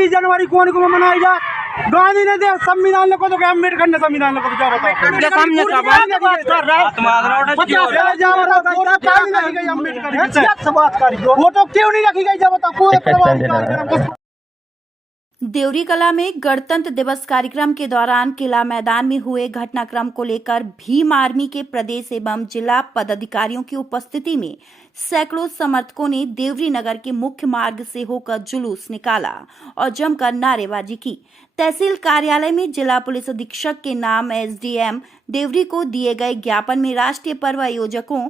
26 जनवरी कौन को मनाई जा? गांधी ने दे संविधान लिखो तो क्या अम्बेडकर ने संविधान लिखो? क्या फोटो क्यों नहीं रखी गई? जब बताओ। देवरी कला में गणतंत्र दिवस कार्यक्रम के दौरान किला मैदान में हुए घटनाक्रम को लेकर भीम आर्मी के प्रदेश एवं जिला पदाधिकारियों की उपस्थिति में सैकड़ों समर्थकों ने देवरी नगर के मुख्य मार्ग से होकर जुलूस निकाला और जमकर नारेबाजी की। तहसील कार्यालय में जिला पुलिस अधीक्षक के नाम एसडीएम देवरी को दिए गए ज्ञापन में राष्ट्रीय पर्व आयोजकों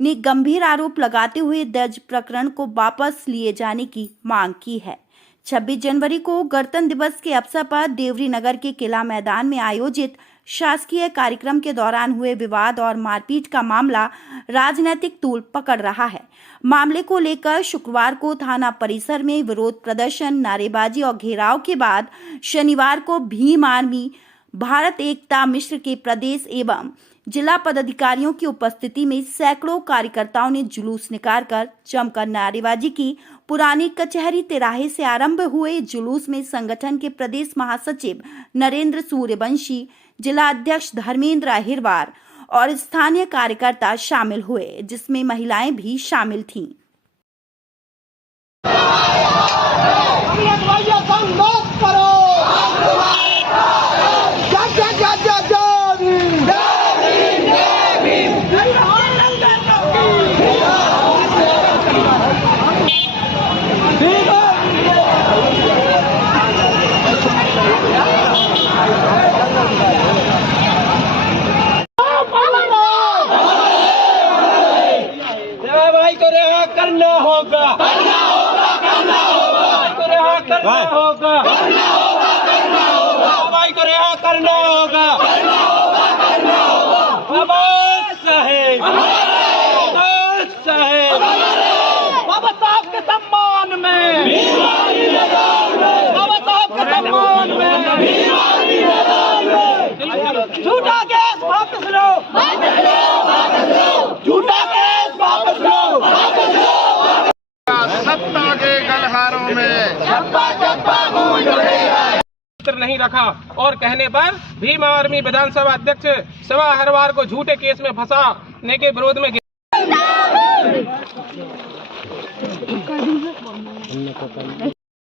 ने गंभीर आरोप लगाते हुए दर्ज प्रकरण को वापस लिए जाने की मांग की है। 26 जनवरी को गणतंत्र दिवस के अवसर पर देवरी नगर के किला मैदान में आयोजित शासकीय कार्यक्रम के दौरान हुए विवाद और मारपीट का मामला राजनीतिक तूल पकड़ रहा है। मामले को लेकर शुक्रवार को थाना परिसर में विरोध प्रदर्शन, नारेबाजी और घेराव के बाद शनिवार को भीम आर्मी भारत एकता मिश्र के प्रदेश एवं जिला पदाधिकारियों की उपस्थिति में सैकड़ों कार्यकर्ताओं ने जुलूस निकालकर जमकर नारेबाजी की। पुरानी कचहरी तिराहे से आरंभ हुए जुलूस में संगठन के प्रदेश महासचिव नरेंद्र सूर्यवंशी, जिला अध्यक्ष धर्मेंद्र अहिरवार और स्थानीय कार्यकर्ता शामिल हुए, जिसमें महिलाएं भी शामिल थीं। करना होगा, करना होगा, करना होगा, करना होगा, करना होगा, करना होगा, भाई को रिहा करना होगा, करना होगा, करना होगा। अवश्य है, अवश्य है। बाबा साहब के सम्मान में, बाबा साहब के सम्मान में, झूठा केस वापस लो, झूठा केस वापस लो। सत्ता के गलहारों में नहीं रखा और कहने पर भीम आर्मी विधानसभा अध्यक्ष शिवा अहिरवार को झूठे केस में फंसाने के विरोध में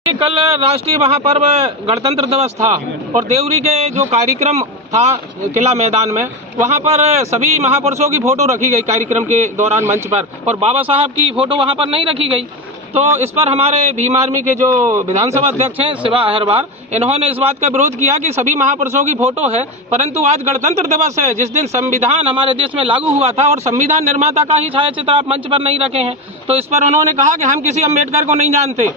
कल राष्ट्रीय महापर्व गणतंत्र दिवस था और देवरी के जो कार्यक्रम था किला मैदान में, वहां पर सभी महापुरुषों की फोटो रखी गई कार्यक्रम के दौरान मंच पर, और बाबा साहब की फोटो वहां पर नहीं रखी गई। तो इस पर हमारे भीम आर्मी के जो विधानसभा अध्यक्ष हैं शिवा अहिरवार, इन्होंने इस बात का विरोध किया कि सभी महापुरुषों की फोटो है, परंतु आज गणतंत्र दिवस है जिस दिन संविधान हमारे देश में लागू हुआ था और संविधान निर्माता का ही छायाचित्र आप मंच पर नहीं रखे हैं। तो इस पर उन्होंने कहा कि हम किसी अम्बेडकर को नहीं जानते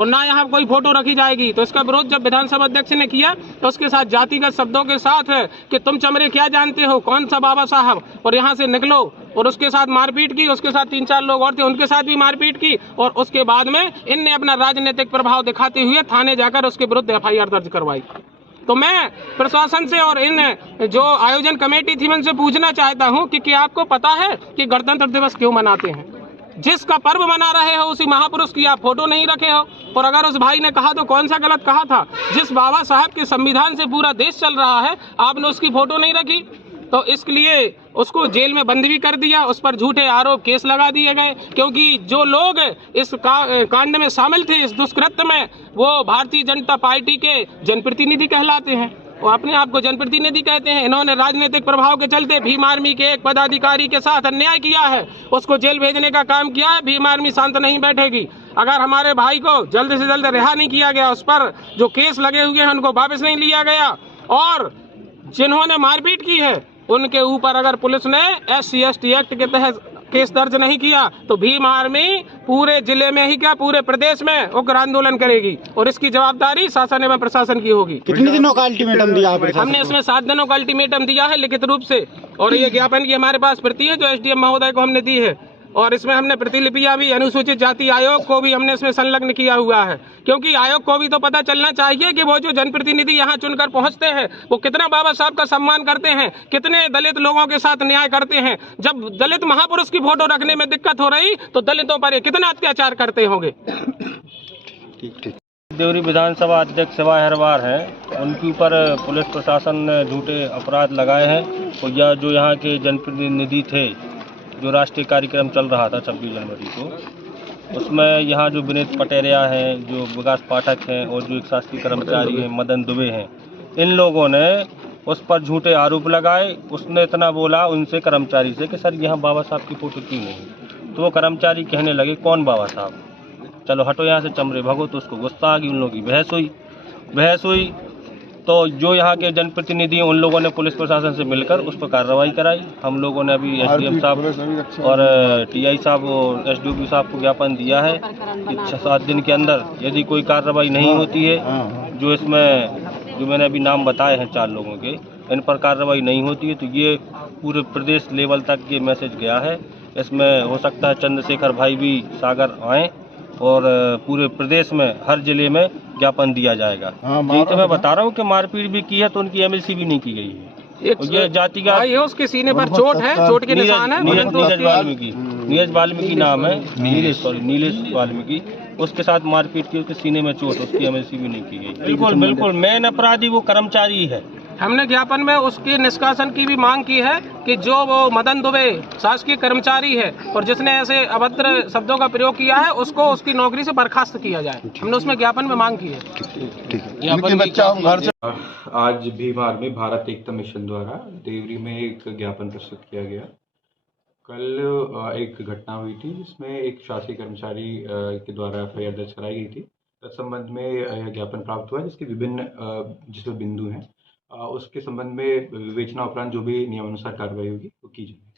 और ना यहाँ कोई फोटो रखी जाएगी। तो इसका विरोध जब विधानसभा अध्यक्ष ने किया तो उसके साथ जातिगत शब्दों के साथ है कि तुम चमरे क्या जानते हो, कौन सा बाबा साहब, और यहाँ से निकलो, और उसके साथ मारपीट की। उसके साथ 3-4 लोग और थे, उनके साथ भी मारपीट की, और उसके बाद में इनने अपना राजनीतिक प्रभाव दिखाते हुए थाने जाकर उसके विरुद्ध FIR दर्ज करवाई। तो मैं प्रशासन से और इन जो आयोजन कमेटी थी उनसे पूछना चाहता हूँ कि क्या आपको पता है कि गणतंत्र दिवस क्यों मनाते हैं? जिसका पर्व मना रहे हो उसी महापुरुष की आप फोटो नहीं रखे हो, और अगर उस भाई ने कहा तो कौन सा गलत कहा था? जिस बाबा साहब के संविधान से पूरा देश चल रहा है, आपने उसकी फोटो नहीं रखी, तो इसलिए उसको जेल में बंद भी कर दिया, उस पर झूठे आरोप केस लगा दिए गए। क्योंकि जो लोग इस कांड में शामिल थे, इस दुष्कृत्य में, वो भारतीय जनता पार्टी के जनप्रतिनिधि कहलाते हैं, वो अपने आप को जनप्रतिनिधि कहते हैं। इन्होंने राजनीतिक प्रभाव के चलते भीम आर्मी के एक पदाधिकारी के साथ अन्याय किया है, उसको जेल भेजने का काम किया है। भीम आर्मी शांत नहीं बैठेगी। अगर हमारे भाई को जल्द से जल्द रिहा नहीं किया गया, उस पर जो केस लगे हुए हैं उनको वापस नहीं लिया गया, और जिन्होंने मारपीट की है उनके ऊपर अगर पुलिस ने SC/ST एक्ट के तहत केस दर्ज नहीं किया, तो भीम आर्मी पूरे जिले में ही क्या पूरे प्रदेश में उग्र आंदोलन करेगी, और इसकी जवाबदारी शासन एवं प्रशासन की होगी। कितने दिनों का अल्टीमेटम दिया आपने? हमने इसमें 7 दिनों का अल्टीमेटम दिया है लिखित रूप से, और ये ज्ञापन की हमारे पास प्रति है जो SDM महोदय को हमने दी है, और इसमें हमने प्रतिलिपियां भी अनुसूचित जाति आयोग को भी हमने इसमें संलग्न किया हुआ है, क्योंकि आयोग को भी तो पता चलना चाहिए कि वो जो जनप्रतिनिधि यहाँ चुनकर पहुँचते हैं वो कितना बाबा साहब का सम्मान करते हैं, कितने दलित लोगों के साथ न्याय करते हैं। जब दलित महापुरुष की फोटो रखने में दिक्कत हो रही तो दलितों पर ये कितना अत्याचार करते होंगे। देवरी विधानसभा अध्यक्ष शिवा हरवार हैं, उनके ऊपर पुलिस प्रशासन ने झूठे अपराध लगाए हैं और यह जो यहाँ के जनप्रतिनिधि थे, जो राष्ट्रीय कार्यक्रम चल रहा था 26 जनवरी को, उसमें यहाँ जो विनीत पटेरिया हैं, जो विकास पाठक हैं और जो एक शासकीय कर्मचारी हैं मदन दुबे हैं, इन लोगों ने उस पर झूठे आरोप लगाए। उसने इतना बोला उनसे कर्मचारी से कि सर यहाँ बाबा साहब की फ़ोटो क्यों नहीं, तो वो कर्मचारी कहने लगे कौन बाबा साहब, चलो हटो यहाँ से चमड़े भगो। तो उसको गुस्सा आ गई, उन लोगों की बहस हुई तो जो यहाँ के जनप्रतिनिधि हैं उन लोगों ने पुलिस प्रशासन से मिलकर उस पर कार्रवाई कराई। हम लोगों ने अभी एसडीएम साहब और टीआई साहब और एसडीओपी साहब को ज्ञापन दिया है कि 6-7 दिन के अंदर यदि कोई कार्रवाई नहीं होती है, जो इसमें जो मैंने अभी नाम बताए हैं 4 लोगों के, इन पर कार्रवाई नहीं होती है तो ये पूरे प्रदेश लेवल तक ये मैसेज गया है। इसमें हो सकता है चंद्रशेखर भाई भी सागर आएँ और पूरे प्रदेश में हर जिले में ज्ञापन दिया जाएगा। यही तो मैं बता रहा हूँ कि मारपीट भी की है तो उनकी एमएलसी भी नहीं की गई है। ये जाति का ये उसके सीने पर चोट है, चोट के निशान है। नीरज वाल्मीकि नाम है, नीलेश वाल्मीकि, उसके साथ मारपीट की, उसके सीने में चोट, उसकी एमएलसी भी नहीं की गई। बिल्कुल मेन अपराधी वो कर्मचारी है। हमने ज्ञापन में उसके निष्कासन की भी मांग की है कि जो वो मदन दुबे शासकीय कर्मचारी है और जिसने ऐसे अभद्र शब्दों का प्रयोग किया है उसको उसकी नौकरी से बर्खास्त किया जाए। हमने उसमें ज्ञापन में मांग की है। आज भीम आर्मी भारत एकता मिशन द्वारा देवरी में एक ज्ञापन प्रस्तुत किया गया। कल एक घटना हुई थी जिसमें एक शासकीय कर्मचारी के द्वारा एफआईआर दर्ज कराई गई थी। तत्संबंध में यह ज्ञापन प्राप्त हुआ जिसके विभिन्न जिसमें बिंदु हैं, उसके संबंध में विवेचना उपरांत जो भी नियमानुसार कार्रवाई होगी वो की जाएगी।